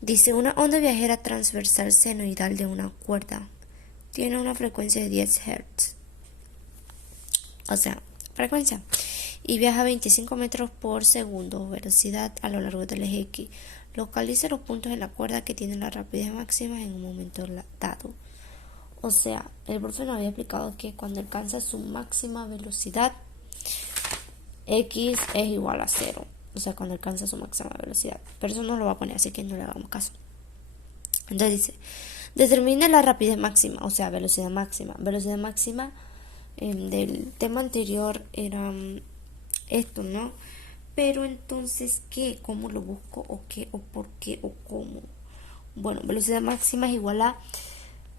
Dice, una onda viajera transversal senoidal de una cuerda tiene una frecuencia de 10 Hz, o sea, frecuencia, y viaja a 25 metros por segundo, velocidad a lo largo del eje X. Localice los puntos en la cuerda que tienen la rapidez máxima en un momento dado. O sea, el profe nos había explicado que cuando alcanza su máxima velocidad, X es igual a cero. O sea, cuando alcanza su máxima velocidad. Pero eso no lo va a poner, así que no le hagamos caso. Entonces dice, determine la rapidez máxima, o sea, velocidad máxima. Velocidad máxima del tema anterior era esto, ¿no? Pero entonces, ¿qué? ¿Cómo lo busco? ¿O qué? ¿O por qué? ¿O cómo? Bueno, velocidad máxima es igual a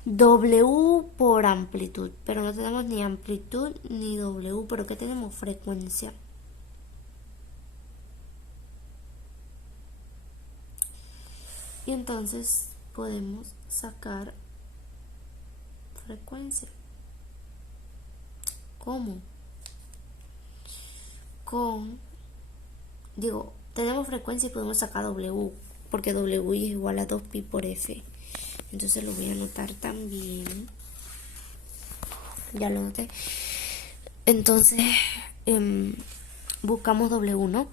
W por amplitud. Pero no tenemos ni amplitud ni W. ¿Pero qué tenemos? Frecuencia. Y entonces podemos sacar frecuencia. ¿Cómo? Tenemos frecuencia y podemos sacar W, porque W es igual a 2pi por F. Entonces lo voy a anotar también. Ya lo noté. Entonces, buscamos W, ¿no?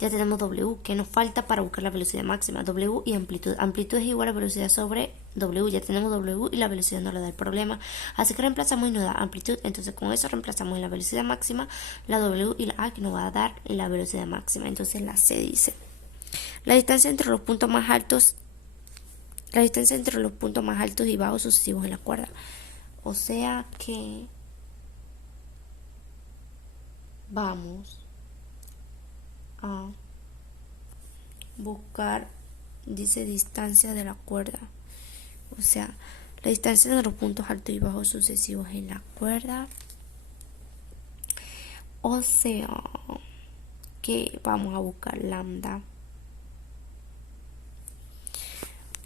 Ya tenemos W, que nos falta para buscar la velocidad máxima. W y amplitud. Amplitud es igual a velocidad sobre W. Ya tenemos W y la velocidad no le da el problema. Así que reemplazamos y nos da amplitud. Entonces con eso reemplazamos en la velocidad máxima la W y la A, que nos va a dar la velocidad máxima. Entonces la C dice, la distancia entre los puntos más altos y bajos sucesivos en la cuerda. O sea que vamos a buscar, dice, distancia de la cuerda. O sea, la distancia de los puntos altos y bajos sucesivos en la cuerda. O sea que vamos a buscar lambda.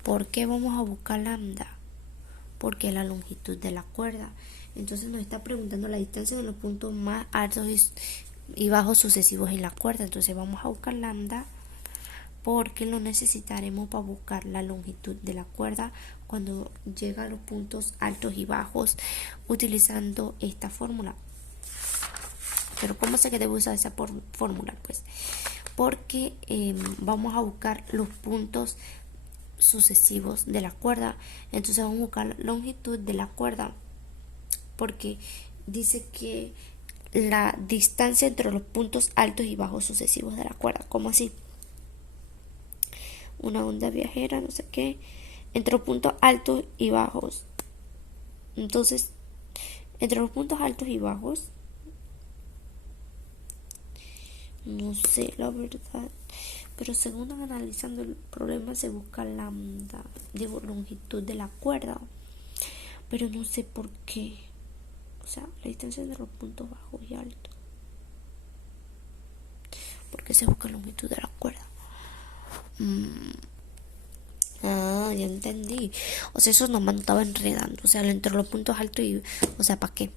¿Por qué vamos a buscar lambda? Porque es la longitud de la cuerda. Entonces nos está preguntando la distancia de los puntos más altos y bajos sucesivos en la cuerda. Entonces vamos a buscar lambda porque lo necesitaremos para buscar la longitud de la cuerda cuando llega a los puntos altos y bajos utilizando esta fórmula. Pero ¿cómo sé que debo usar esa fórmula? Pues porque vamos a buscar los puntos sucesivos de la cuerda. Entonces vamos a buscar la longitud de la cuerda porque dice que la distancia entre los puntos altos y bajos sucesivos de la cuerda. ¿Cómo así? Una onda viajera, no sé qué, entre los puntos altos y bajos. Entonces, entre los puntos altos y bajos, no sé la verdad, pero según analizando el problema se busca lambda, longitud de la cuerda, pero no sé por qué. O sea, la distancia entre los puntos bajos y altos. ¿Por qué se busca longitud de la cuerda? Ya entendí. O sea, eso nomás estaba enredando. O sea, entre los puntos altos y... O sea, ¿para qué?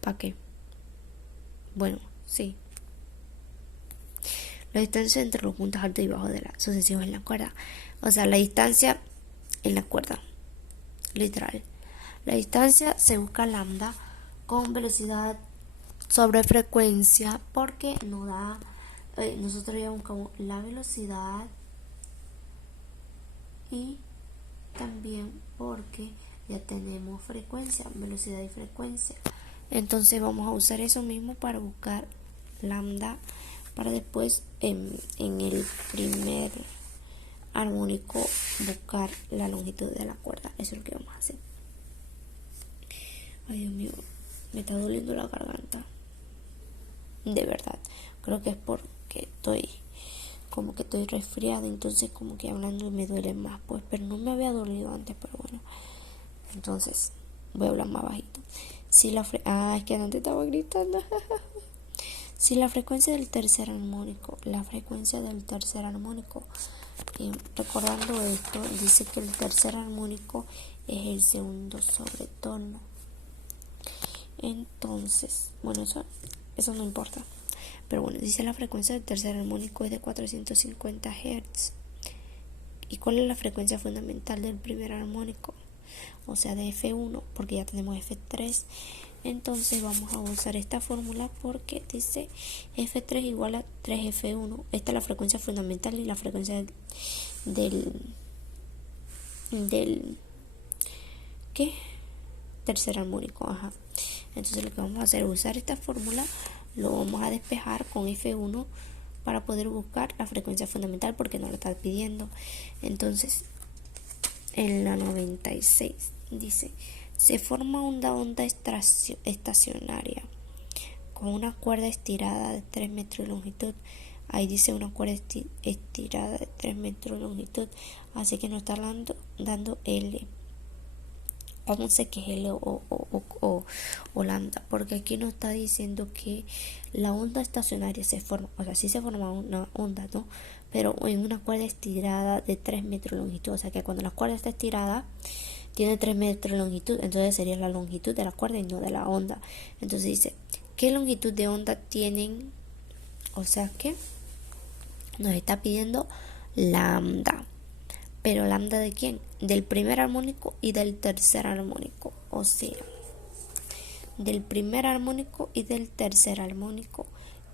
¿Para qué? Bueno, sí. La distancia entre los puntos altos y bajos de la sucesivos en la cuerda. O sea, la distancia en la cuerda. Literal. La distancia se busca lambda con velocidad sobre frecuencia porque nos da... nosotros ya buscamos la velocidad y también porque ya tenemos frecuencia, velocidad y frecuencia. Entonces vamos a usar eso mismo para buscar lambda para después en el primer armónico buscar la longitud de la cuerda. Eso es lo que vamos a hacer. Ay, Dios mío, me está doliendo la garganta. De verdad, creo que es porque estoy resfriada, entonces como que hablando me duele más, pues, pero no me había dolido antes, pero bueno. Entonces, voy a hablar más bajito. Si la es que antes estaba gritando. Si la frecuencia del tercer armónico, recordando esto, dice que el tercer armónico es el segundo sobretono. Entonces, bueno, eso no importa. Pero bueno, dice la frecuencia del tercer armónico es de 450 Hz. ¿Y cuál es la frecuencia fundamental del primer armónico? O sea, de F1, porque ya tenemos F3. Entonces vamos a usar esta fórmula porque dice F3 igual a 3F1. Esta es la frecuencia fundamental y la frecuencia del ¿qué? Tercer armónico, ajá. Entonces lo que vamos a hacer es usar esta fórmula, lo vamos a despejar con F1 para poder buscar la frecuencia fundamental porque nos lo está pidiendo. Entonces, en la 96 dice, se forma una onda estacionaria con una cuerda estirada de 3 metros de longitud. Ahí dice una cuerda estirada de 3 metros de longitud, así que nos está dando L. ¿Cómo sé que es L o lambda? Porque aquí nos está diciendo que la onda estacionaria se forma, o sea, sí se forma una onda, ¿no? Pero en una cuerda estirada de 3 metros de longitud, o sea que cuando la cuerda está estirada tiene 3 metros de longitud, entonces sería la longitud de la cuerda y no de la onda. Entonces dice, ¿qué longitud de onda tienen? O sea que nos está pidiendo lambda. Pero lambda ¿de quién? Del primer armónico y del tercer armónico. O sea, del primer armónico y del tercer armónico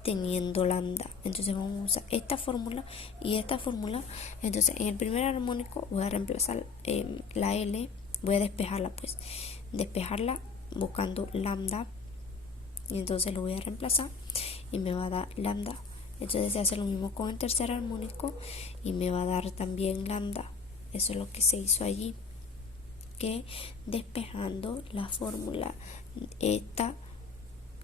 teniendo lambda. Entonces vamos a usar esta fórmula y esta fórmula. Entonces en el primer armónico voy a reemplazar la L, voy a despejarla despejarla buscando lambda. Y entonces lo voy a reemplazar y me va a dar lambda. Entonces se hace lo mismo con el tercer armónico y me va a dar también lambda. Eso es lo que se hizo allí, que despejando la fórmula esta,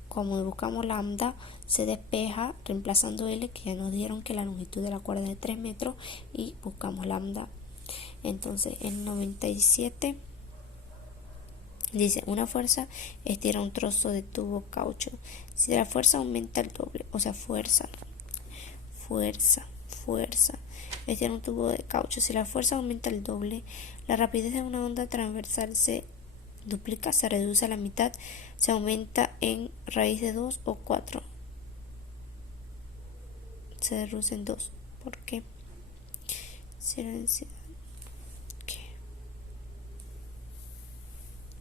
como buscamos lambda, se despeja reemplazando L, que ya nos dieron que la longitud de la cuerda es de 3 metros, y buscamos lambda. Entonces en 97 dice, una fuerza estira un trozo de tubo caucho. Si la fuerza aumenta el doble, o sea, fuerza, estira un tubo de caucho. Si la fuerza aumenta el doble, la rapidez de una onda transversal se duplica, se reduce a la mitad, se aumenta en raíz de 2 o 4. Se reduce en 2. ¿Por qué? Si la densidad... ¿Qué?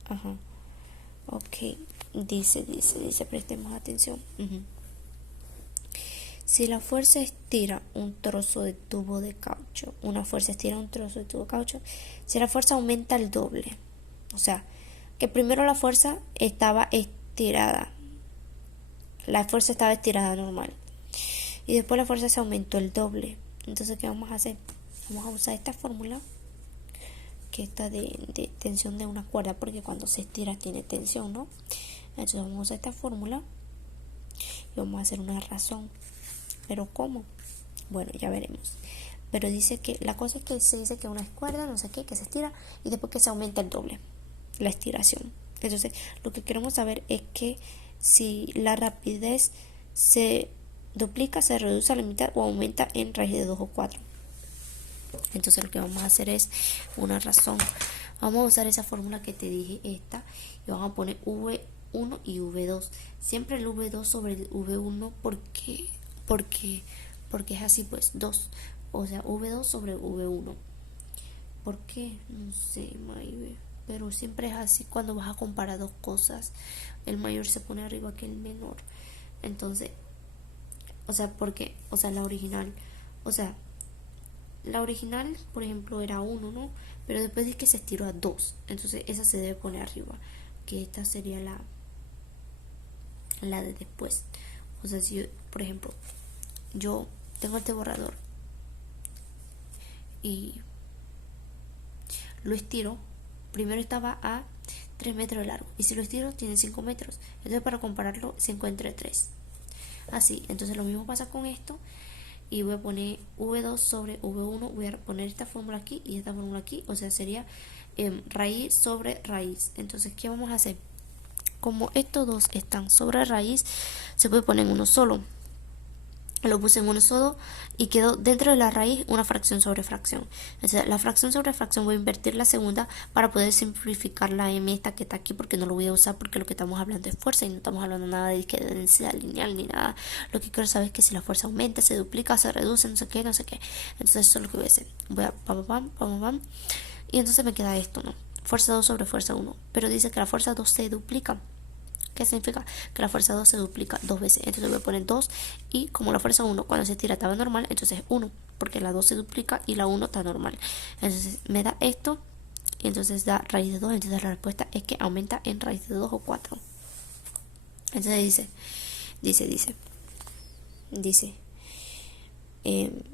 Ajá. Ok. Dice, prestemos atención. Si la fuerza estira un trozo de tubo de caucho, si la fuerza aumenta el doble, o sea, que primero la fuerza estaba estirada, normal, y después la fuerza se aumentó el doble. Entonces, ¿qué vamos a hacer? Vamos a usar esta fórmula, que está de tensión de una cuerda, porque cuando se estira tiene tensión, ¿no? Entonces vamos a usar esta fórmula y vamos a hacer una razón. ¿Pero cómo? Bueno, ya veremos. Pero dice que la cosa es que se dice que una cuerda, no sé qué, que se estira y después que se aumenta el doble, la estiración. Entonces, lo que queremos saber es que si la rapidez se duplica, se reduce a la mitad o aumenta en raíz de 2 o 4. Entonces, lo que vamos a hacer es una razón. Vamos a usar esa fórmula que te dije, esta, y vamos a poner V1 y V2. Siempre el V2 sobre el V1 porque es así, pues 2, o sea, V2 sobre V1. ¿Por qué? No sé, Maybe, pero siempre es así cuando vas a comparar dos cosas, el mayor se pone arriba que el menor. Entonces, o sea, porque, o sea, la original, por ejemplo, era 1, ¿no? Pero después de que se estiró a 2, entonces esa se debe poner arriba, que esta sería la de después. O sea, si yo, por ejemplo, yo tengo este borrador y lo estiro, primero estaba a 3 metros de largo, y si lo estiro tiene 5 metros, entonces para compararlo se encuentra 3. Así, entonces lo mismo pasa con esto, y voy a poner V2 sobre V1, voy a poner esta fórmula aquí y esta fórmula aquí, o sea, sería raíz sobre raíz. Entonces, ¿qué vamos a hacer? Como estos dos están sobre raíz, se puede poner uno solo. lo puse en uno solo y quedó dentro de la raíz una fracción sobre fracción. Entonces la fracción sobre fracción voy a invertir la segunda para poder simplificar la m esta que está aquí, porque no lo voy a usar porque lo que estamos hablando es fuerza y no estamos hablando nada de densidad lineal ni nada. Lo que quiero saber es que si la fuerza aumenta, se duplica, se reduce, no sé qué, no sé qué. Entonces eso es lo que voy a hacer. Voy a pam, pam, pam, pam, y entonces me queda esto, ¿no? Fuerza 2 sobre fuerza 1, pero dice que la fuerza 2 se duplica. ¿Qué significa? Que la fuerza 2 se duplica dos veces. Entonces voy a poner 2 y como la fuerza 1 cuando se tira estaba normal, entonces es 1, porque la 2 se duplica y la 1 está normal. Entonces me da esto y entonces da raíz de 2. Entonces la respuesta es que aumenta en raíz de 2 o 4. Entonces dice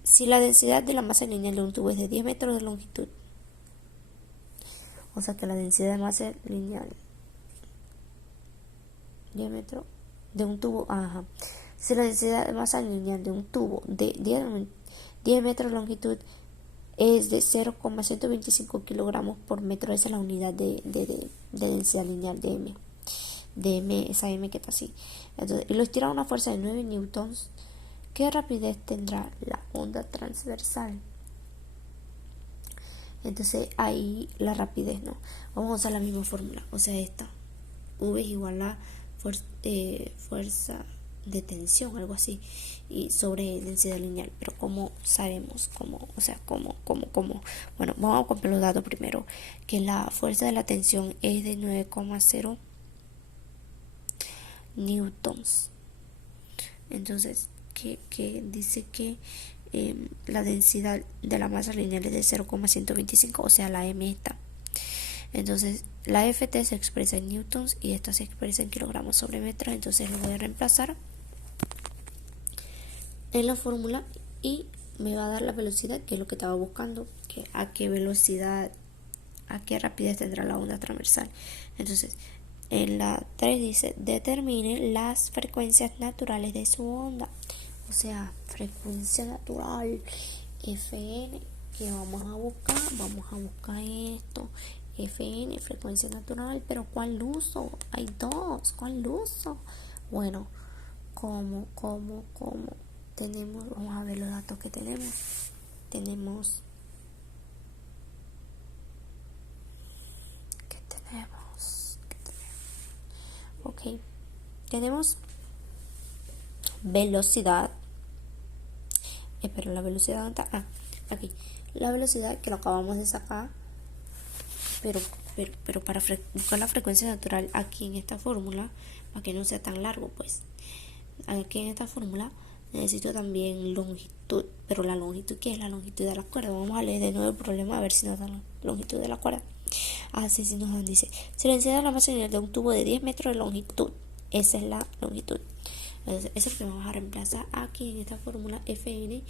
si la densidad de la masa lineal de un tubo es de 10 metros de longitud, o sea que la densidad de masa lineal diámetro de un tubo, si la densidad de masa lineal de un tubo de 10 metros de longitud es de 0,125 kilogramos por metro, esa es la unidad de densidad lineal de m, esa m que está así. Entonces, y lo estira a una fuerza de 9 newtons, ¿qué rapidez tendrá la onda transversal? Entonces ahí la rapidez, ¿no? Vamos a usar la misma fórmula, o sea esta, v es igual a fuerza de tensión, algo así, y sobre densidad lineal. Pero ¿cómo sabemos? Bueno, vamos a comprar los datos primero, que la fuerza de la tensión es de 9,0 newtons. Entonces, que dice que la densidad de la masa lineal es de 0,125, o sea la m está. Entonces la Ft se expresa en newtons y esta se expresa en kilogramos sobre metro. Entonces lo voy a reemplazar en la fórmula y me va a dar la velocidad, que es lo que estaba buscando, que a qué velocidad, a qué rapidez tendrá la onda transversal. Entonces en la 3 dice determine las frecuencias naturales de su onda, o sea frecuencia natural Fn, que vamos a buscar esto, Fn, frecuencia natural. Pero ¿cuál uso? Hay dos, ¿cuál uso? Bueno, ¿cómo tenemos? Vamos a ver los datos que tenemos. ¿Qué tenemos? Ok, tenemos velocidad. Pero la velocidad ¿dónde está? Aquí. La velocidad que lo acabamos de sacar, pero para buscar la frecuencia natural aquí en esta fórmula, para que no sea tan largo, pues aquí en esta fórmula necesito también longitud. Pero la longitud, ¿qué es la longitud de la cuerda? Vamos a leer de nuevo el problema a ver si nos dan la longitud de la cuerda. Así si nos dan, dice si la densidad de la masa lineal de un tubo de 10 metros de longitud, esa es la longitud. Entonces eso es lo que vamos a reemplazar aquí en esta fórmula. Fn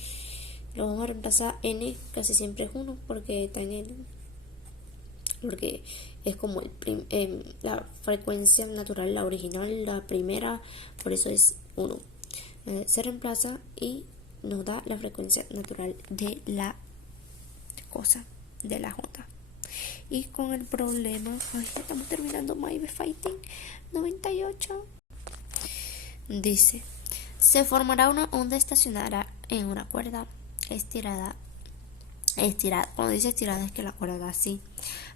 lo vamos a reemplazar, n casi siempre es 1 porque está en n, porque es como la frecuencia natural, la original, la primera, por eso es 1. Se reemplaza y nos da la frecuencia natural de la cosa, de la onda. Y con el problema, estamos terminando My Fighting 98. Dice, se formará una onda estacionaria en una cuerda estirada. Cuando dice estirada es que la cuerda da así,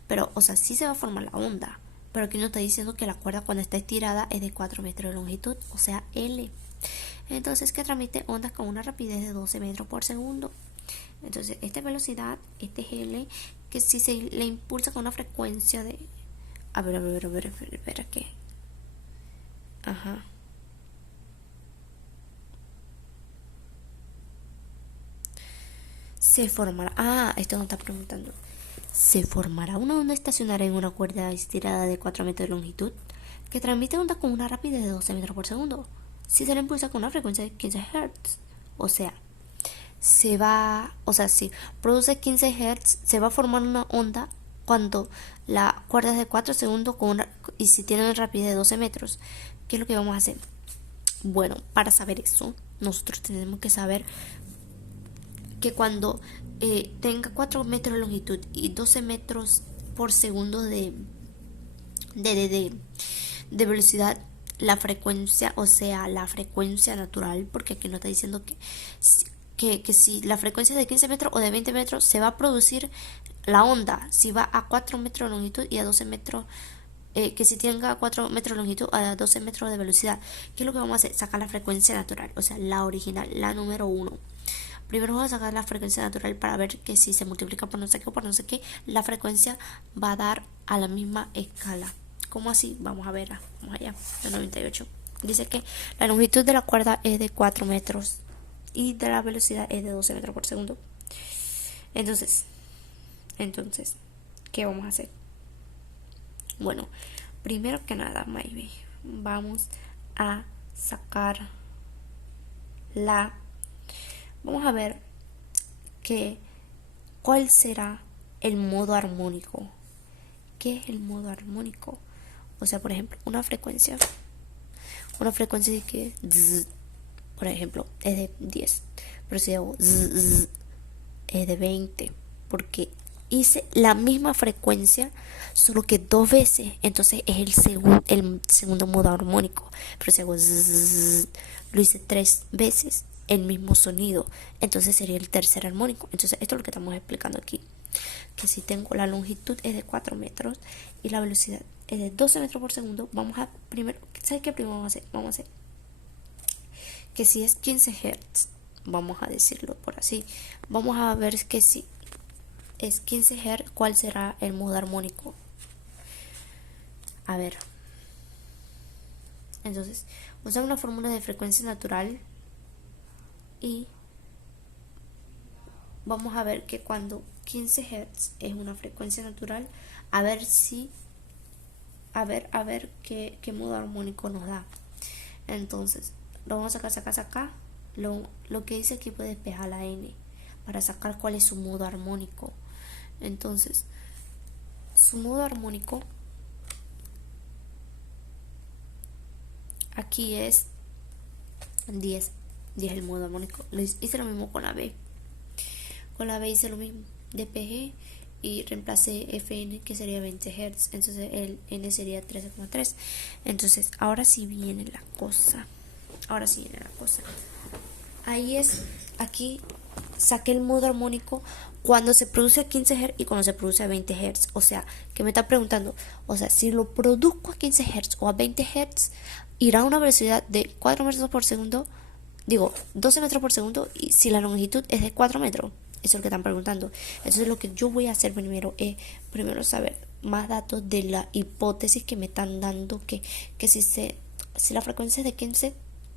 pero o sea, sí se va a formar la onda, pero aquí nos está diciendo que la cuerda cuando está estirada es de 4 metros de longitud, o sea L. Entonces que transmite ondas con una rapidez de 12 metros por segundo. Entonces esta es velocidad, este es L, que si se le impulsa con una frecuencia de... A ver, ¿qué? Se formará, esto nos está preguntando, ¿se formará una onda estacionaria en una cuerda estirada de 4 metros de longitud que transmite ondas con una rapidez de 12 metros por segundo si se le impulsa con una frecuencia de 15 Hz? O sea, si produce 15 Hz, se va a formar una onda cuando la cuerda es de 4 segundos y si tiene una rapidez de 12 metros. ¿Qué es lo que vamos a hacer? Bueno, para saber eso, nosotros tenemos que saber que cuando tenga 4 metros de longitud y 12 metros por segundo de velocidad, la frecuencia, o sea, la frecuencia natural, porque aquí no está diciendo que si la frecuencia es de 15 metros o de 20 metros se va a producir la onda, si va a 4 metros de longitud y a 12 metros, que si tenga 4 metros de longitud a 12 metros de velocidad. ¿Qué es lo que vamos a hacer? Sacar la frecuencia natural, o sea, la original, la número 1. Primero vamos a sacar la frecuencia natural para ver que si se multiplica por no sé qué o por no sé qué, la frecuencia va a dar a la misma escala. ¿Cómo así? Vamos a ver, vamos allá, el 98. Dice que la longitud de la cuerda es de 4 metros y de la velocidad es de 12 metros por segundo. Entonces, ¿qué vamos a hacer? Bueno, primero que nada, maybe, vamos a sacar vamos a ver cuál será el modo armónico. ¿Qué es el modo armónico? O sea, por ejemplo, una frecuencia de que, por ejemplo, es de 10, pero si hago es de 20, porque hice la misma frecuencia, solo que 2 veces, entonces es el segundo modo armónico. Pero si hago lo hice 3 veces, el mismo sonido, entonces sería el tercer armónico. Entonces esto es lo que estamos explicando aquí, que si tengo la longitud es de 4 metros y la velocidad es de 12 metros por segundo, vamos a primero, ¿sabes qué primero vamos a hacer? Vamos a hacer que si es 15 Hz, vamos a decirlo por así, vamos a ver que si es 15 Hz, ¿cuál será el modo armónico? A ver, entonces usamos una fórmula de frecuencia natural y vamos a ver que cuando 15 Hz es una frecuencia natural, a ver qué modo armónico nos da. Entonces lo vamos a sacar. Lo que dice aquí, puede despejar la n para sacar cuál es su modo armónico. Entonces su modo armónico aquí es 10 el modo armónico. Hice lo mismo con la B. Con la B hice lo mismo, despejé y reemplacé Fn, que sería 20 Hz. Entonces el N sería 13,3. Entonces ahora sí viene la cosa. Ahí es, aquí saqué el modo armónico cuando se produce a 15 Hz y cuando se produce a 20 Hz. O sea, que me está preguntando, o sea, si lo produzco a 15 Hz o a 20 Hz, irá a una velocidad de 4 metros por segundo, 12 metros por segundo, y si la longitud es de 4 metros. Eso es lo que están preguntando. Entonces lo que yo voy a hacer primero es saber más datos de la hipótesis que me están dando, que si la frecuencia es de 15,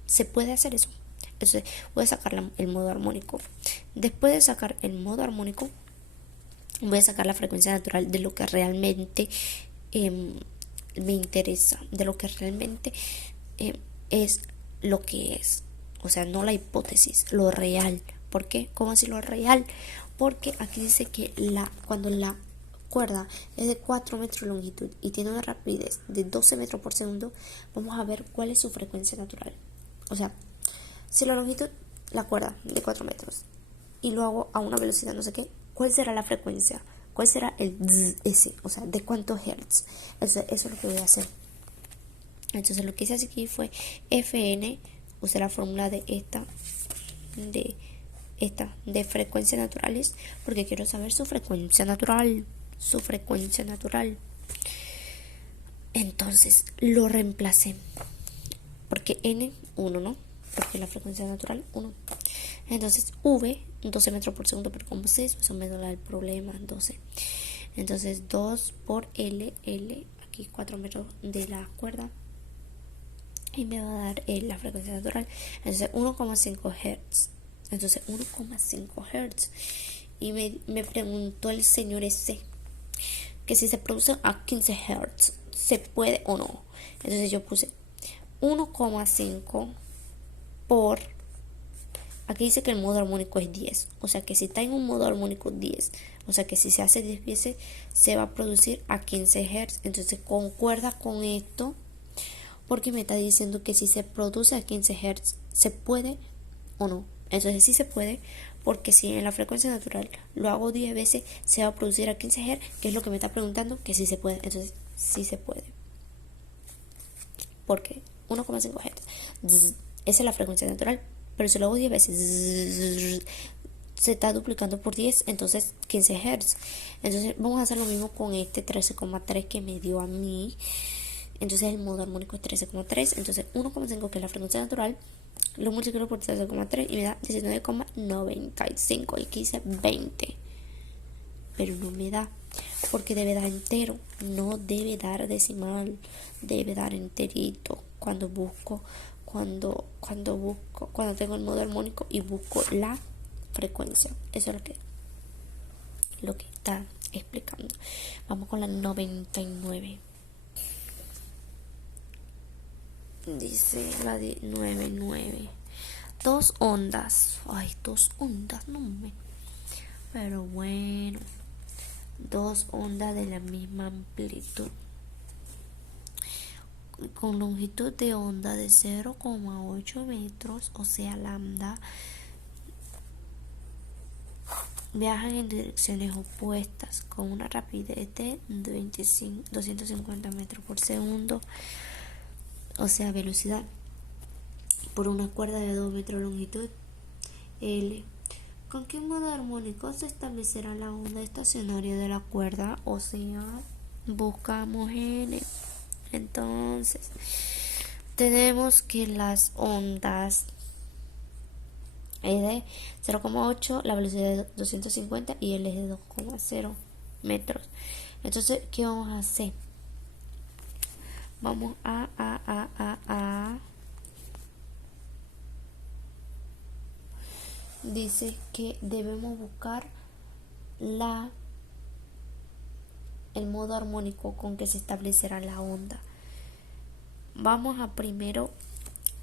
se puede hacer eso. Entonces voy a sacar el modo armónico. Después de sacar el modo armónico, voy a sacar la frecuencia natural de lo que realmente me interesa, de lo que realmente es lo que es. O sea, no la hipótesis, lo real. ¿Por qué? ¿Cómo así lo real? Porque aquí dice que cuando la cuerda es de 4 metros de longitud y tiene una rapidez de 12 metros por segundo, vamos a ver cuál es su frecuencia natural. O sea, si la longitud, la cuerda de 4 metros y lo hago a una velocidad no sé qué, ¿cuál será la frecuencia? ¿Cuál será el ese? O sea, ¿de cuántos hertz? Eso es lo que voy a hacer. Entonces lo que hice aquí fue Fn, usé la fórmula de frecuencias naturales, porque quiero saber su frecuencia natural. Entonces lo reemplacé, porque n 1, ¿no? Porque la frecuencia natural 1. Entonces v 12 metros por segundo, pero como sé eso me da el problema. 12. Entonces 2 por l aquí 4 metros de la cuerda, y me va a dar la frecuencia natural. Entonces 1,5 Hz. Entonces 1,5 Hz. Y me preguntó el señor ese que si se produce a 15 Hz, ¿se puede o no? Entonces yo puse 1,5 por... Aquí dice que el modo armónico es 10. O sea que si está en un modo armónico 10, o sea que si se hace 10 veces, se va a producir a 15 Hz. Entonces concuerda con esto, porque me está diciendo que si se produce a 15 Hz, ¿se puede o no? Entonces sí se puede, porque si en la frecuencia natural lo hago 10 veces, se va a producir a 15 Hz, que es lo que me está preguntando, que sí se puede. Entonces sí se puede. ¿Por qué? 1,5 Hz. Esa es la frecuencia natural, pero si lo hago 10 veces, se está duplicando por 10, entonces 15 Hz. Entonces vamos a hacer lo mismo con este 13,3 que me dio a mí. Entonces el modo armónico es 13,3. Entonces 1,5, que es la frecuencia natural, lo multiplico por 13,3 y me da 19,95. Y aquí dice 20, pero no me da, porque debe dar entero, no debe dar decimal, debe dar enterito. Cuando tengo el modo armónico y busco la frecuencia, eso es lo que está explicando. Vamos con la 99. Dice la 99. Dos ondas. Ay, dos ondas, no me. Pero bueno. Dos ondas de la misma amplitud, con longitud de onda de 0,8 metros, o sea, lambda, viajan en direcciones opuestas con una rapidez de 250 metros por segundo, o sea, velocidad, por una cuerda de 2 metros de longitud L. ¿Con qué modo armónico se establecerá la onda estacionaria de la cuerda? O sea, buscamos N. Entonces, tenemos que las ondas es de 0,8, la velocidad de 250 y L es de 2,0 metros. Entonces, ¿qué vamos a hacer? Vamos dice que debemos buscar el modo armónico con que se establecerá la onda. Vamos a primero,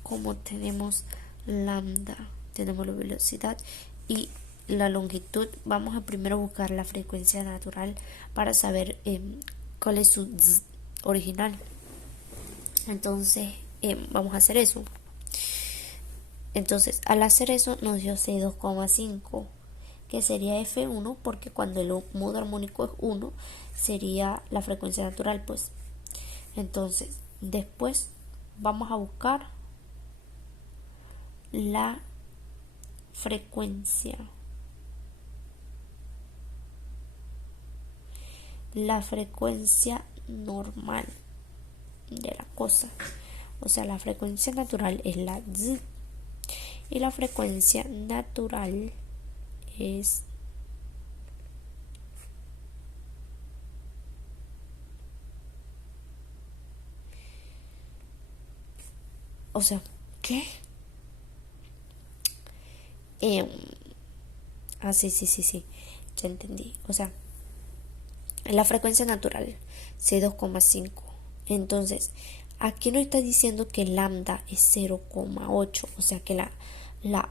como tenemos lambda, tenemos la velocidad y la longitud, vamos a primero buscar la frecuencia natural para saber cuál es su original. Entonces vamos a hacer eso. Entonces, al hacer eso nos dio C2,5, que sería F1, porque cuando el modo armónico es 1, sería la frecuencia natural, pues. Entonces, después vamos a buscar la frecuencia. La frecuencia normal de la cosa. O sea, la frecuencia natural es la Z. Y la frecuencia natural es ¿qué? Sí, ya entendí. O sea, la frecuencia natural, C2,5. Entonces, aquí nos está diciendo que lambda es 0,8. O sea que la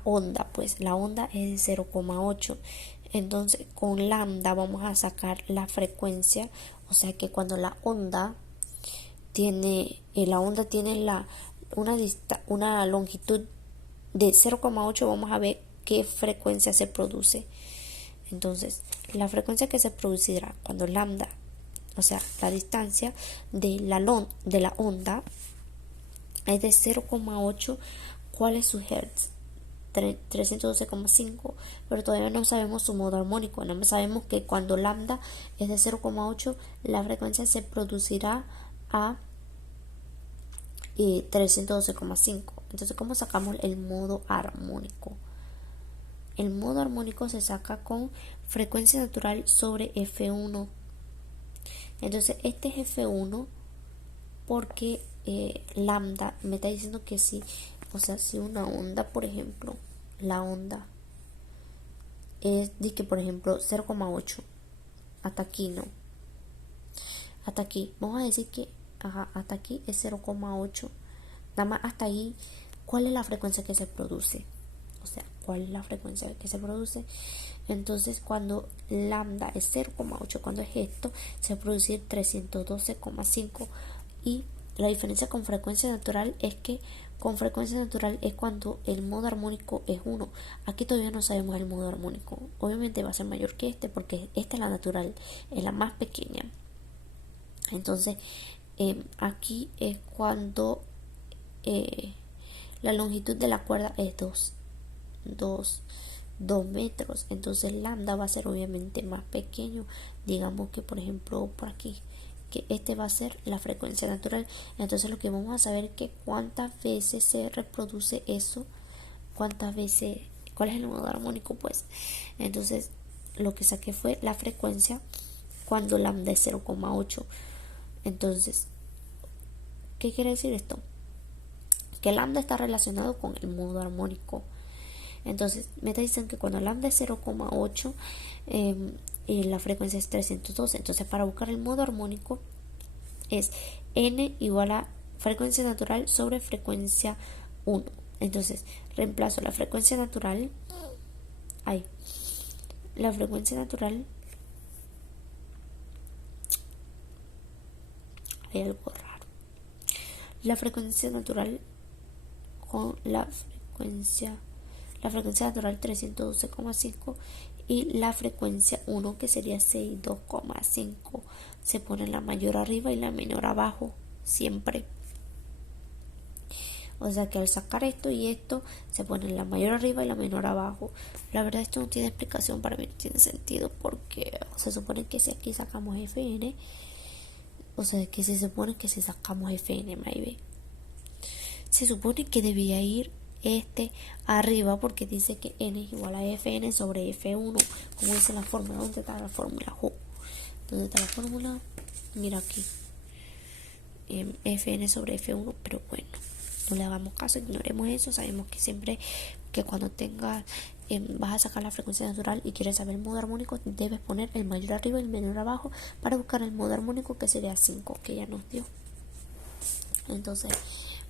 onda, pues, la onda es de 0,8. Entonces, con lambda vamos a sacar la frecuencia. O sea que cuando la onda tiene una longitud de 0,8, vamos a ver qué frecuencia se produce. Entonces, la frecuencia que se producirá cuando lambda, o sea, la distancia de la onda es de 0,8. ¿Cuál es su hertz? 312,5, pero todavía no sabemos su modo armónico. No sabemos que cuando lambda es de 0,8, la frecuencia se producirá a 312,5. Entonces, ¿cómo sacamos el modo armónico? El modo armónico se saca con frecuencia natural sobre F1. Entonces, este es F1 porque lambda me está diciendo que sí. O sea, si una onda, por ejemplo, la onda es, dice, por ejemplo, 0,8. Hasta aquí no. Hasta aquí. Vamos a decir que hasta aquí es 0,8. Nada más hasta ahí. ¿Cuál es la frecuencia que se produce? O sea, ¿cuál es la frecuencia que se produce? Entonces, cuando lambda es 0,8, cuando es esto, se va a producir 312,5. Y la diferencia con frecuencia natural es que con frecuencia natural es cuando el modo armónico es 1. Aquí todavía no sabemos el modo armónico. Obviamente va a ser mayor que este porque esta es la natural, es la más pequeña. Entonces, aquí es cuando eh, la longitud de la cuerda es 2 metros, entonces lambda va a ser obviamente más pequeño. Digamos que por ejemplo por aquí, que este va a ser la frecuencia natural. Entonces lo que vamos a saber es que cuántas veces se reproduce eso, cuántas veces, cuál es el modo armónico, pues. Entonces lo que saqué fue la frecuencia cuando lambda es 0,8. Entonces, ¿qué quiere decir esto? Que lambda está relacionado con el modo armónico. Entonces, me dicen que cuando lambda es 0,8 y la frecuencia es 312. Entonces, para buscar el modo armónico es n igual a frecuencia natural sobre frecuencia 1. Entonces, reemplazo la frecuencia natural. Ahí. La frecuencia natural. Hay algo raro. La frecuencia natural con la frecuencia natural 312,5 y la frecuencia 1 que sería 62,5 se pone la mayor arriba y la menor abajo siempre. O sea que al sacar esto y esto se pone la mayor arriba y la menor abajo. La verdad esto no tiene explicación, para mí no tiene sentido, porque se supone que si aquí sacamos fn, o sea que se supone que si sacamos fn, maybe, se supone que debía ir arriba, porque dice que n es igual a fn sobre f1, como dice la fórmula. ¿Dónde está la fórmula? ¿Dónde está la fórmula? Mira aquí, fn sobre f1, pero bueno, no le hagamos caso, ignoremos eso. Sabemos que siempre que cuando tengas vas a sacar la frecuencia natural y quieres saber el modo armónico, debes poner el mayor arriba y el menor abajo para buscar el modo armónico, que sería 5, que ya nos dio. Entonces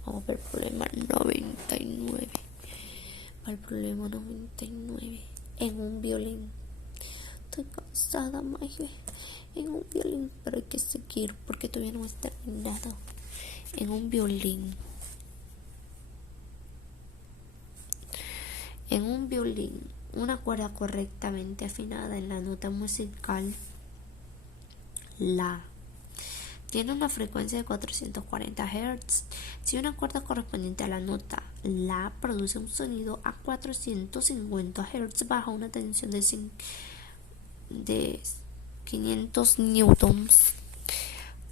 vamos a ver el problema 99. Al problema 99. En un violín. Estoy cansada, Maje. En un violín, pero hay que seguir porque todavía no está terminado. En un violín. En un violín, una cuerda correctamente afinada en la nota musical la tiene una frecuencia de 440 Hz. Si una cuerda correspondiente a la nota la produce un sonido a 450 Hz bajo una tensión de 500 newtons,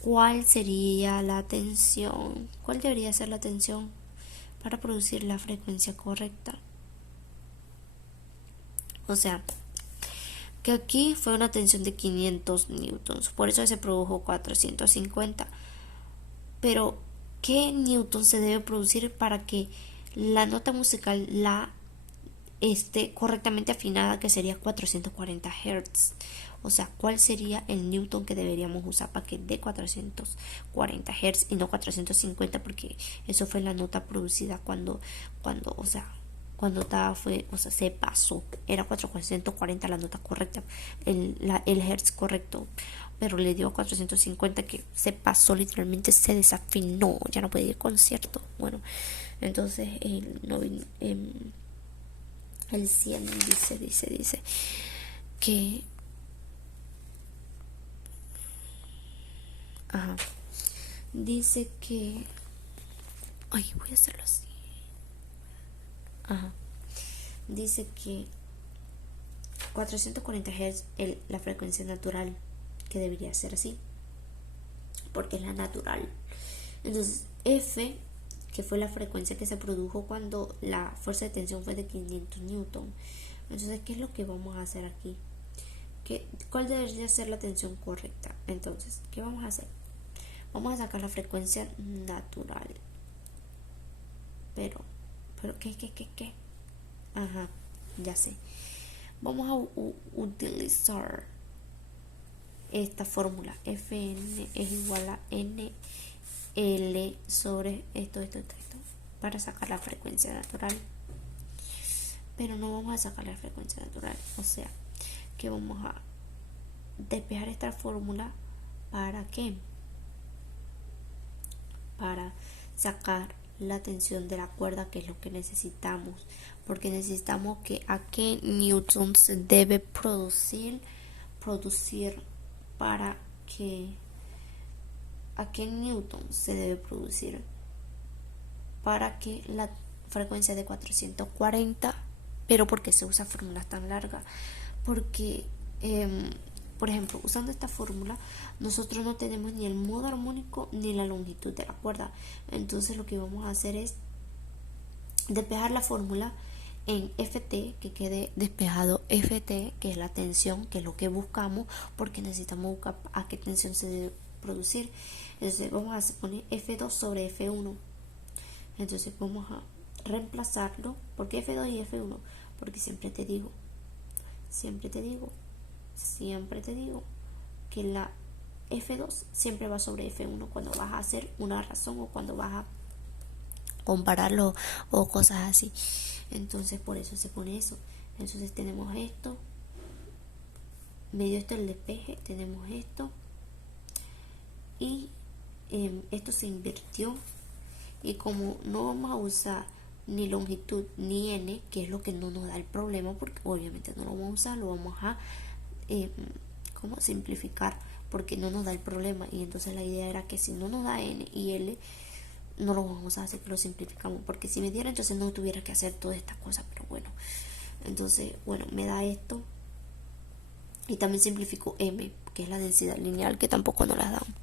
¿cuál sería la tensión? ¿Cuál debería ser la tensión para producir la frecuencia correcta? O sea, que aquí fue una tensión de 500 newtons, por eso se produjo 450. Pero, ¿qué newton se debe producir para que la nota musical la esté correctamente afinada, que sería 440 Hz? O sea, ¿cuál sería el newton que deberíamos usar para que dé 440 Hz y no 450? Porque eso fue la nota producida cuando se pasó. Era 440 la nota correcta, el hertz correcto, pero le dio 450, que se pasó, literalmente se desafinó, ya no puede ir concierto. Bueno, entonces el 100 dice que dice que voy a hacerlo así. Dice que 440 Hz es la frecuencia natural, que debería ser así, porque es la natural. Entonces F, que fue la frecuencia que se produjo cuando la fuerza de tensión fue de 500 newton. Entonces, ¿qué es lo que vamos a hacer aquí? ¿Cuál debería ser la tensión correcta? Entonces, ¿qué vamos a hacer? Vamos a sacar la frecuencia natural. Pero ¿qué? Ya sé. Vamos a utilizar esta fórmula. Fn es igual a NL sobre esto, para sacar la frecuencia natural. Pero no vamos a sacar la frecuencia natural. O sea, que vamos a despejar esta fórmula. ¿Para qué? Para sacar la tensión de la cuerda, que es lo que necesitamos, porque necesitamos que a qué newton se debe producir para que a qué newton se debe producir para que la frecuencia de 440, pero ¿por qué se usa fórmulas tan largas? Porque, por ejemplo, usando esta fórmula, nosotros no tenemos ni el modo armónico ni la longitud de la cuerda. Entonces lo que vamos a hacer es despejar la fórmula en FT, que quede despejado FT, que es la tensión, que es lo que buscamos, porque necesitamos buscar a qué tensión se debe producir. Entonces vamos a poner F2 sobre F1. Entonces vamos a reemplazarlo. ¿Por qué F2 y F1? Porque siempre te digo que la F2 siempre va sobre F1 cuando vas a hacer una razón o cuando vas a compararlo o cosas así. Entonces por eso se pone eso. Entonces tenemos esto, medio esto el despeje, tenemos esto y esto se invirtió, y como no vamos a usar ni longitud ni n, que es lo que no nos da el problema, porque obviamente no lo vamos a usar, lo vamos a como simplificar porque no nos da el problema. Y entonces la idea era que si no nos da n y l, no lo vamos a hacer, que lo simplificamos, porque si me diera entonces no tuviera que hacer todas estas cosas. Pero bueno, entonces bueno, me da esto, y también simplifico m, que es la densidad lineal, que tampoco nos la dan.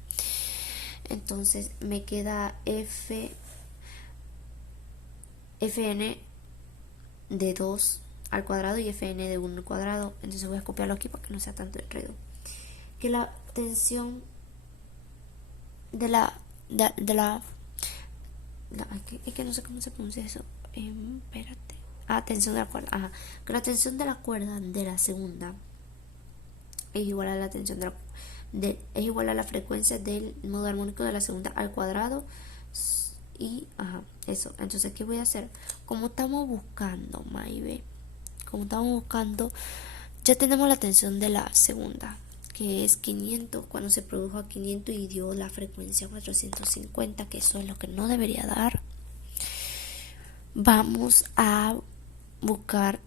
Entonces me queda fn de 2 al cuadrado y fn de 1 al cuadrado. Entonces voy a copiarlo aquí para que no sea tanto enredo. Que la tensión es que no sé cómo se pronuncia eso. Espérate. Tensión de la cuerda. Ajá. Que la tensión de la cuerda de la segunda es igual a la tensión es igual a la frecuencia del modo armónico de la segunda al cuadrado. Y eso. Entonces, ¿qué voy a hacer? Como estamos buscando, ya tenemos la tensión de la segunda, que es 500, cuando se produjo a 500 y dio la frecuencia 450, que eso es lo que no debería dar. Vamos a buscar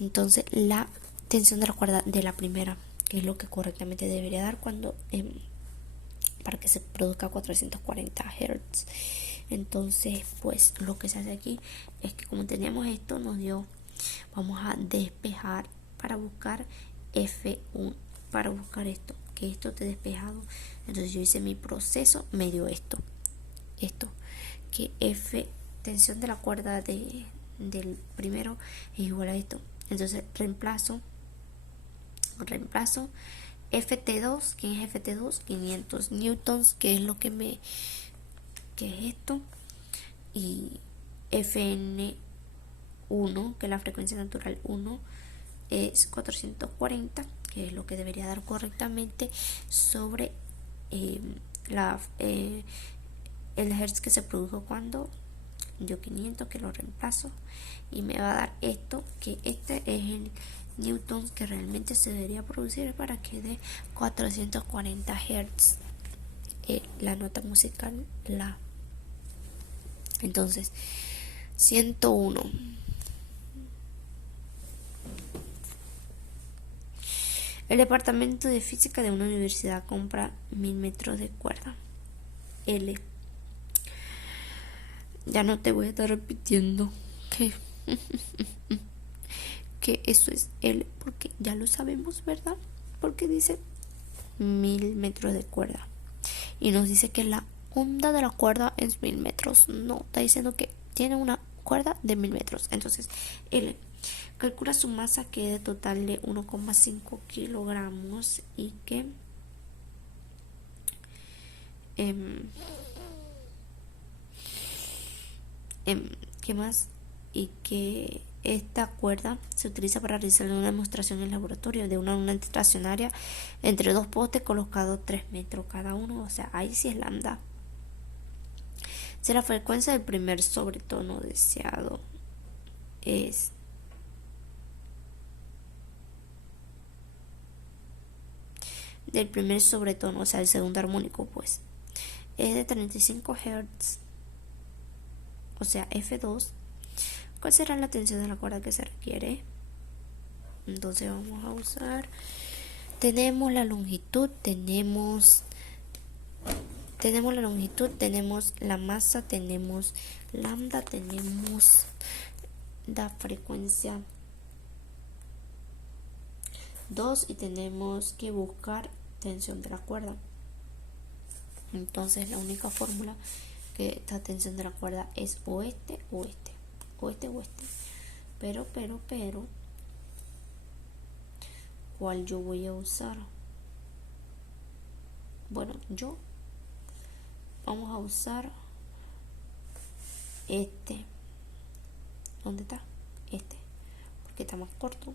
entonces la tensión de la cuerda de la primera, que es lo que correctamente debería dar cuando para que se produzca 440 Hz. Entonces pues lo que se hace aquí es que como teníamos esto, nos dio, vamos a despejar para buscar F1, para buscar esto, que esto esté despejado. Entonces yo hice mi proceso, me dio esto, que F, tensión de la cuerda del primero es igual a esto. Entonces reemplazo FT2, ¿quién es FT2? 500 newtons, que es lo que es esto, y FN1, que es la frecuencia natural 1, es 440, que es lo que debería dar correctamente sobre el hertz que se produjo cuando dio 500, que lo reemplazo, y me va a dar esto, que este es el newtons que realmente se debería producir para que dé 440 Hz la nota musical la. Entonces 101. El departamento de física de una universidad compra 1000 metros de cuerda L. Ya no te voy a estar repitiendo que eso es L, porque ya lo sabemos, ¿verdad? Porque dice 1000 metros de cuerda y nos dice que la onda de la cuerda es 1000 metros. No, está diciendo que tiene una cuerda de 1000 metros. Entonces L calcula su masa, que es de total de 1,5 kilogramos, y que ¿qué más? Y que esta cuerda se utiliza para realizar una demostración en el laboratorio de una estacionaria entre dos postes colocados 3 metros cada uno. O sea, ahí sí es lambda. Si la frecuencia del primer sobretono deseado es del primer sobretono, o sea, el segundo armónico, pues es de 35 Hz, o sea, F2, ¿cuál será la tensión de la cuerda que se requiere? Entonces vamos a usar, tenemos la longitud, tenemos tenemos la longitud, tenemos la masa, tenemos lambda, tenemos la frecuencia 2 y tenemos que buscar tensión de la cuerda. Entonces la única fórmula que esta tensión de la cuerda es oeste, oeste, oeste, oeste. Pero, ¿cuál yo voy a usar? Bueno, vamos a usar este. ¿Dónde está? Este, porque está más corto.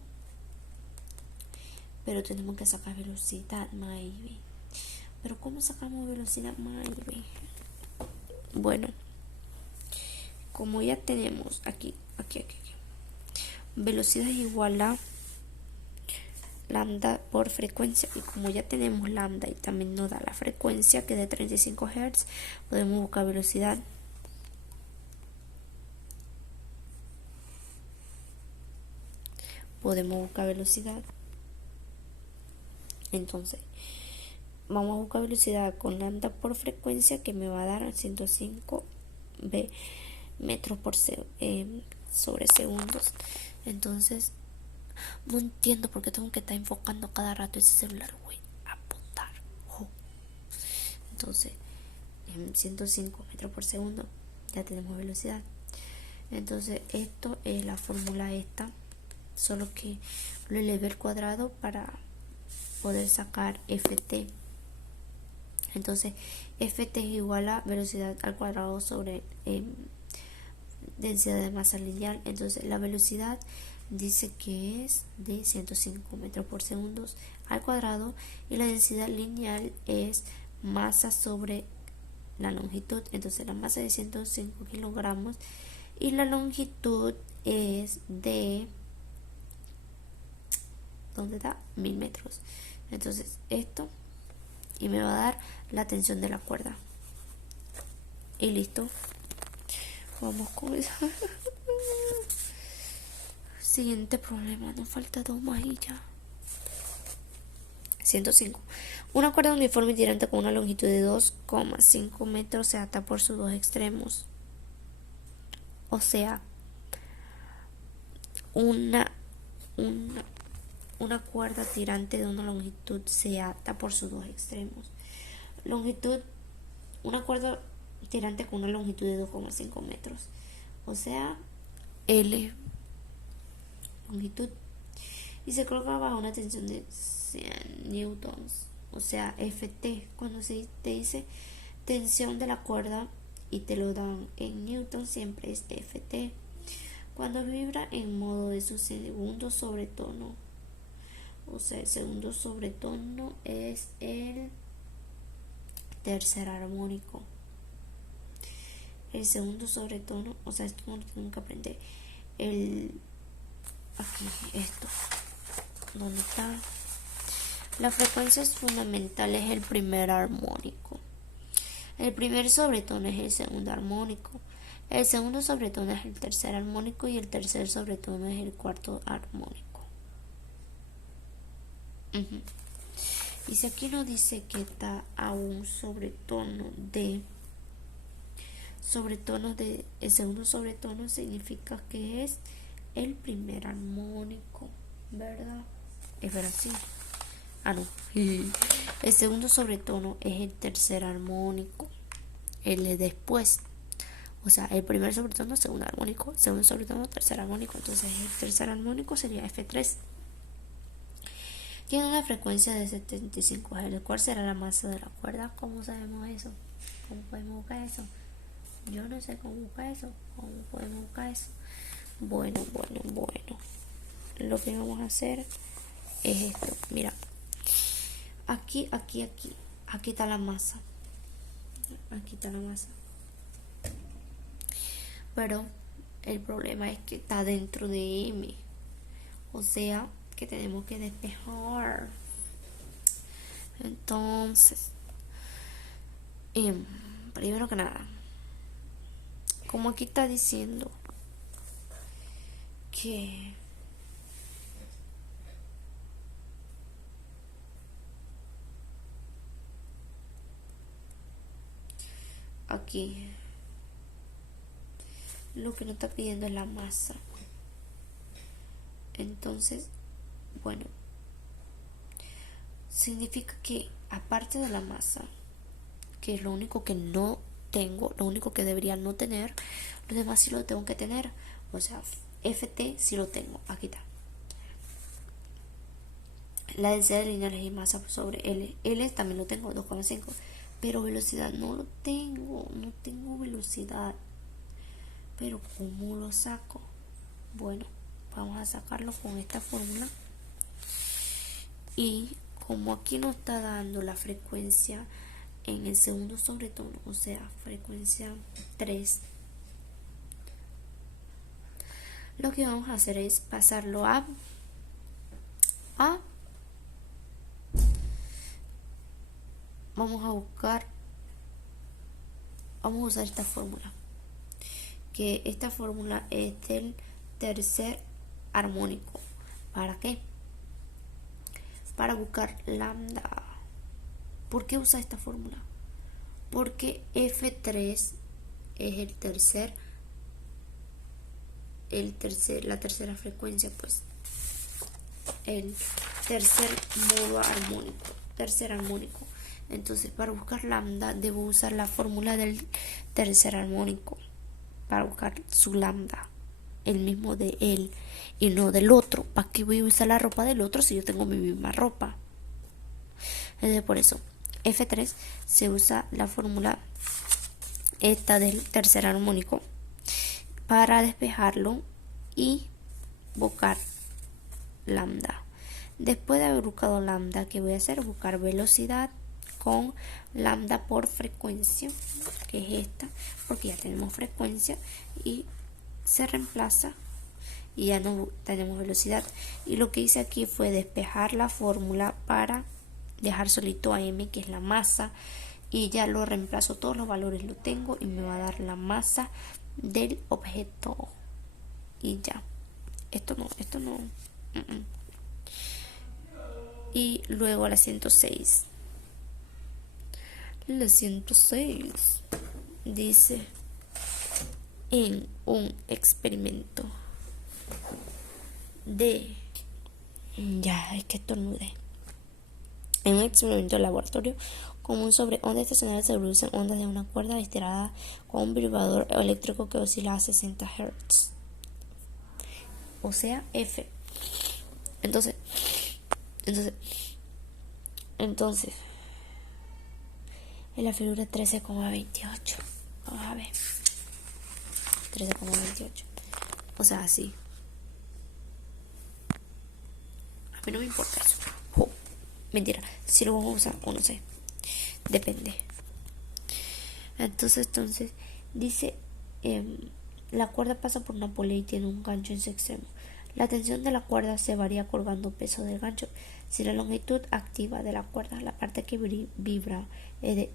Pero tenemos que sacar velocidad, maybe. Pero ¿cómo sacamos velocidad, maybe? Bueno, como ya tenemos aquí. Velocidad es igual a lambda por frecuencia, y como ya tenemos lambda y también nos da la frecuencia que es de 35 Hz, podemos buscar velocidad. Entonces vamos a buscar velocidad con lambda por frecuencia, que me va a dar 105 metros sobre segundos. Entonces no entiendo por qué tengo que estar enfocando cada rato ese celular, güey, a apuntar. Entonces, en 105 metros por segundo ya tenemos velocidad. Entonces, esto es la fórmula esta, solo que lo elevé al cuadrado para poder sacar Ft. Entonces, Ft es igual a velocidad al cuadrado sobre densidad de masa lineal. Entonces, la velocidad dice que es de 105 metros por segundo al cuadrado, y la densidad lineal es masa sobre la longitud. Entonces la masa es de 105 kilogramos y la longitud es de, ¿dónde está? 1000 metros. Entonces esto, y me va a dar la tensión de la cuerda. Y listo. Vamos con eso. Siguiente problema, nos falta 2 más y ya. 105. Una cuerda uniforme tirante con una longitud de 2,5 metros se ata por sus dos extremos. O sea, una cuerda tirante de una longitud se ata por sus dos extremos. Una cuerda tirante con una longitud de 2,5 metros. O sea, L longitud, y se coloca bajo una tensión de 100 newtons, o sea Ft. Cuando se te dice tensión de la cuerda y te lo dan en newtons, siempre es Ft. Cuando vibra en modo de su segundo sobretono, o sea, el segundo sobretono es el tercer armónico. El segundo sobretono, o sea, esto no tengo que aprender. Aquí, esto, ¿dónde está? La frecuencia fundamental es el primer armónico. El primer sobretono es el segundo armónico. El segundo sobretono es el tercer armónico y el tercer sobretono es el cuarto armónico. Y si aquí nos dice que está a un sobretono de el segundo sobretono, significa que es el primer armónico, ¿verdad? Es verdad, sí. No. El segundo sobretono es el tercer armónico, el de después. O sea, el primer sobretono, segundo armónico, segundo sobretono, tercer armónico. Entonces el tercer armónico sería F3. Tiene una frecuencia de 75 Hz. ¿Cuál será la masa de la cuerda? ¿Cómo sabemos eso? ¿Cómo podemos buscar eso? Yo no sé cómo buscar eso. ¿Cómo podemos buscar eso? Bueno. Lo que vamos a hacer es esto. Mira. Aquí está la masa. Aquí está la masa. Pero el problema es que está dentro de M. O sea, que tenemos que despejar. Entonces, primero que nada, como aquí está diciendo que aquí lo que nos está pidiendo es la masa. Entonces, bueno, significa que aparte de la masa, que es lo único que no tengo, lo único que debería no tener, los demás sí lo tengo que tener. O sea, FT sí lo tengo, aquí está. La densidad lineal y masa sobre L. L también lo tengo, 2,5. Pero velocidad no lo tengo, no tengo velocidad. Pero ¿cómo lo saco? Bueno, vamos a sacarlo con esta fórmula. Y como aquí nos está dando la frecuencia en el segundo sobretono, o sea, frecuencia 3, lo que vamos a hacer es pasarlo a vamos a usar esta fórmula, que esta fórmula es del tercer armónico. ¿Para qué? Para buscar lambda. ¿Por qué usa esta fórmula? Porque F3 es la tercera frecuencia, pues el tercer modo armónico, tercer armónico. Entonces, para buscar lambda debo usar la fórmula del tercer armónico para buscar su lambda, el mismo de él y no del otro. ¿Para qué voy a usar la ropa del otro si yo tengo mi misma ropa? Entonces, por eso F3 se usa la fórmula esta del tercer armónico para despejarlo y buscar lambda. Después de haber buscado lambda, ¿qué voy a hacer? Buscar velocidad con lambda por frecuencia, que es esta, porque ya tenemos frecuencia y se reemplaza y ya no tenemos velocidad. Y lo que hice aquí fue despejar la fórmula para dejar solito a m, que es la masa, y ya lo reemplazo, todos los valores lo tengo y me va a dar la masa del objeto. Y ya, esto no y luego la 106 dice: en un experimento de es que estornudé. En un experimento de laboratorio común sobre ondas estacionarias se producen ondas de una cuerda estirada con un vibrador eléctrico que oscila a 60 Hz, o sea, F. Entonces en la figura 13,28, vamos a ver, 13,28, o sea, así. A mí no me importa eso. Mentira, si lo vamos a usar o no sé, depende. Entonces dice, la cuerda pasa por una polea y tiene un gancho en su extremo. La tensión de la cuerda se varía colgando peso del gancho. Si la longitud activa de la cuerda, la parte que vibra, es de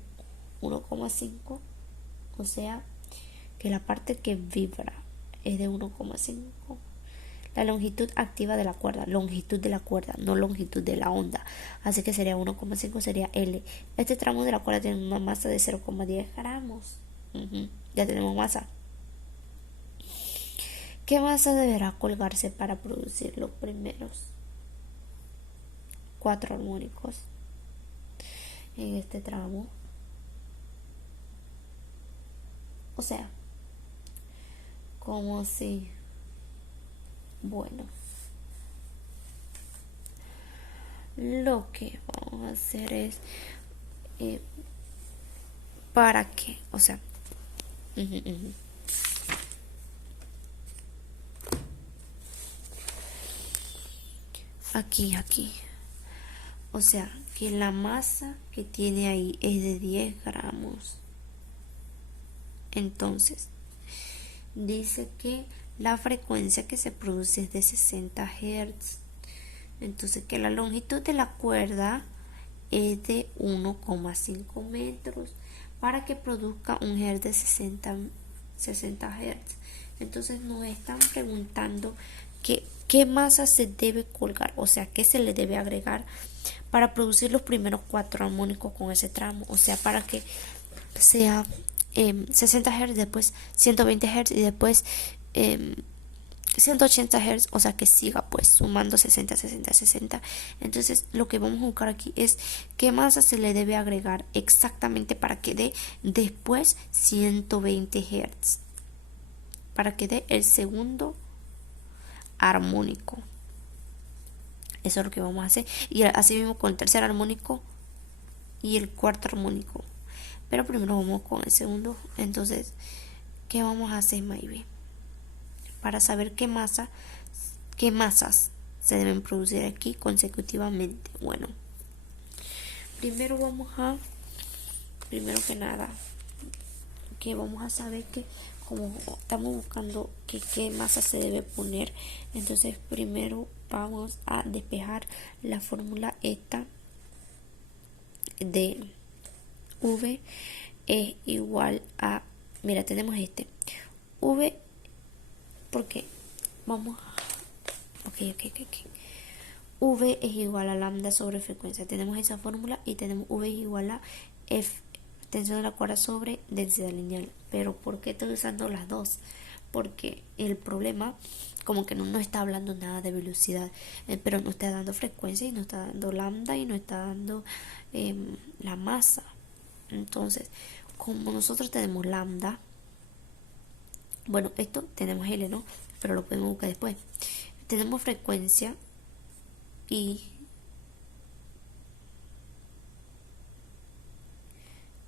1,5, o sea que la parte que vibra es de 1,5. La longitud activa de la cuerda, no longitud de la onda, así que sería 1,5, sería L. Este tramo de la cuerda tiene una masa de 0,10 gramos. Ya tenemos masa. ¿Qué masa deberá colgarse para producir los primeros 4 armónicos en este tramo? O sea, como si, bueno, lo que vamos a hacer es para qué, o sea, aquí, o sea, que la masa que tiene ahí es de 10 gramos. Entonces dice que la frecuencia que se produce es de 60 Hz. Entonces que la longitud de la cuerda es de 1,5 metros para que produzca un Hz de 60 Hz. Entonces nos están preguntando qué masa se debe colgar, o sea, qué se le debe agregar para producir los primeros 4 armónicos con ese tramo, o sea, para que sea 60 Hz, después 120 Hz y después 180 Hz, o sea que siga pues sumando 60, 60, 60. Entonces lo que vamos a buscar aquí es qué masa se le debe agregar exactamente para que dé después 120 Hz, para que dé el segundo armónico. Eso es lo que vamos a hacer, y así mismo con el tercer armónico y el cuarto armónico, pero primero vamos con el segundo. Entonces, ¿qué vamos a hacer, Maybe? Para saber qué masas se deben producir aquí consecutivamente. Bueno, primero que nada, que vamos a saber que como estamos buscando que qué masa se debe poner, entonces primero vamos a despejar la fórmula esta de V es igual a, mira, tenemos V, porque vamos a, ok. V es igual a lambda sobre frecuencia. Tenemos esa fórmula y tenemos V es igual a F, tensión de la cuerda sobre densidad lineal. Pero ¿por qué estoy usando las dos? Porque el problema como que no está hablando nada de velocidad, pero no está dando frecuencia y no está dando lambda y no está dando la masa. Entonces, como nosotros tenemos lambda, bueno, esto tenemos L, ¿no? Pero lo podemos buscar después. Tenemos frecuencia y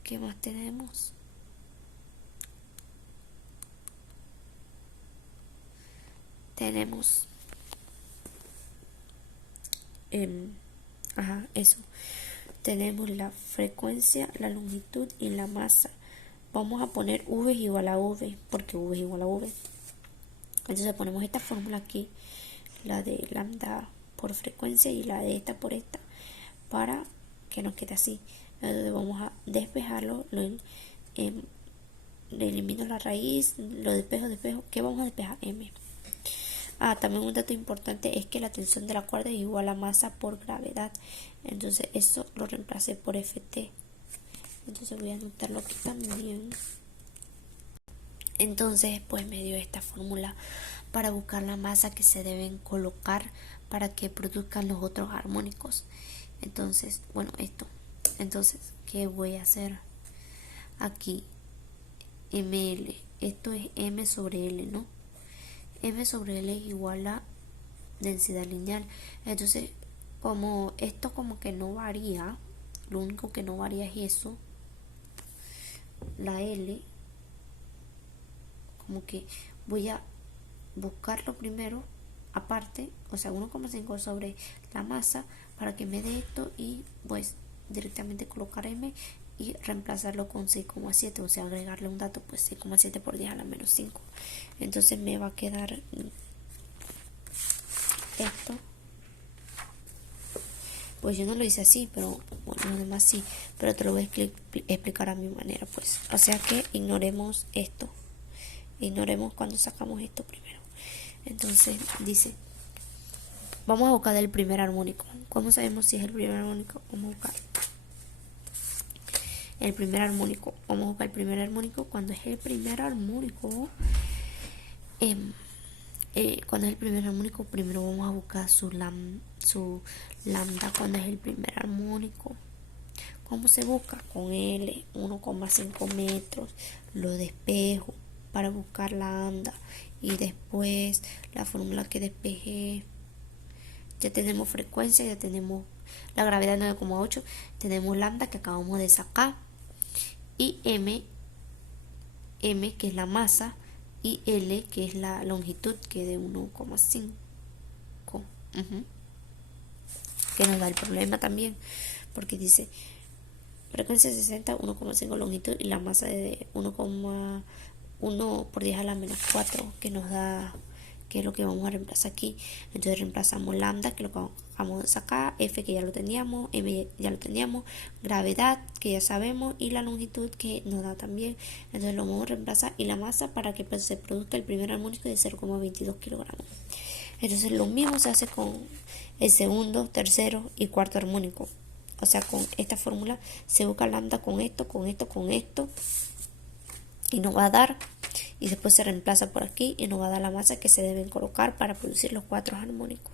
¿qué más tenemos? Tenemos eso. Tenemos la frecuencia, la longitud y la masa. Vamos a poner V es igual a V, porque V es igual a V. Entonces ponemos esta fórmula aquí, la de lambda por frecuencia y la de esta por esta, para que nos quede así. Entonces vamos a despejarlo, le elimino la raíz, lo despejo. ¿Qué vamos a despejar? M. También un dato importante es que la tensión de la cuerda es igual a masa por gravedad. Entonces eso lo reemplacé por Ft. Entonces voy a anotarlo aquí también. Entonces pues me dio esta fórmula para buscar la masa que se deben colocar para que produzcan los otros armónicos. Entonces, bueno, esto. Entonces, ¿qué voy a hacer? Aquí, ml. Esto es m sobre l, ¿no? M sobre L es igual a densidad lineal. Entonces, como esto como que no varía, lo único que no varía es eso, la L, como que voy a buscarlo primero aparte, o sea 1,5 sobre la masa para que me dé esto y pues directamente colocar M y reemplazarlo con 6,7, o sea agregarle un dato, pues 6,7 por 10 a la menos 5. Entonces me va a quedar esto. Pues yo no lo hice así, pero bueno, lo demás sí, pero te lo voy a explicar a mi manera, pues. O sea que ignoremos esto, ignoremos cuando sacamos esto primero. Entonces dice, vamos a buscar el primer armónico. ¿Cómo sabemos si es el primer armónico? Vamos a buscar el primer armónico. Vamos a buscar el primer armónico. Cuando es el primer armónico, cuando es el primer armónico, primero vamos a buscar su lambda cuando es el primer armónico. ¿Cómo se busca? Con L, 1,5 metros. Lo despejo para buscar la lambda y después la fórmula que despejé. Ya tenemos frecuencia, ya tenemos la gravedad 9,8, tenemos lambda que acabamos de sacar y m que es la masa y L que es la longitud, que es de 1,5, que nos da el problema también porque dice frecuencia 60, 1,5 longitud y la masa de 1,1 por 10 a la menos 4, que nos da, que es lo que vamos a reemplazar aquí. Entonces reemplazamos lambda, que es lo que vamos a sacar, F que ya lo teníamos, M ya lo teníamos, gravedad que ya sabemos y la longitud que nos da también. Entonces lo vamos a reemplazar y la masa para que pues, se produzca el primer armónico de 0,22 kilogramos. Entonces lo mismo se hace con el segundo, tercero y cuarto armónico. O sea, con esta fórmula se busca lambda con esto, con esto, con esto. y no va a dar, y después se reemplaza por aquí y no va a dar la masa que se deben colocar para producir los cuatro armónicos.